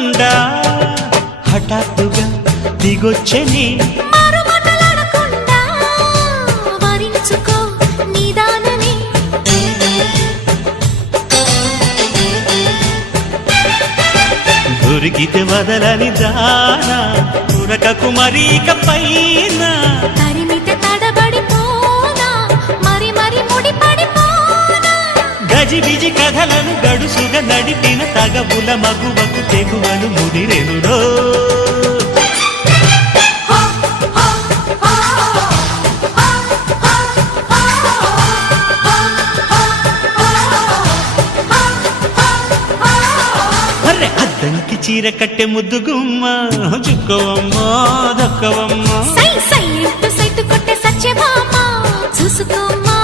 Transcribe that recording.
చూడకుండా హఠాత్తుగా దిగొచ్చని దొరికితే వదలని దానా ఉరకకు మరీక పైన తరిమితే తడబడిపోనా మరి మరి ముడిపడిపోనా గజిబిజి కథలను గడుసుగా నడిపిన తగవుల మగువకు తెగువలు ముదిరెనురో అద్దంకి చీర కట్టె ముద్దు గుమ్మ చుక్కవమ్మ దక్కవమ్మ సై సై సైటు కొట్టే సత్యభామ చూసుకోమ్మా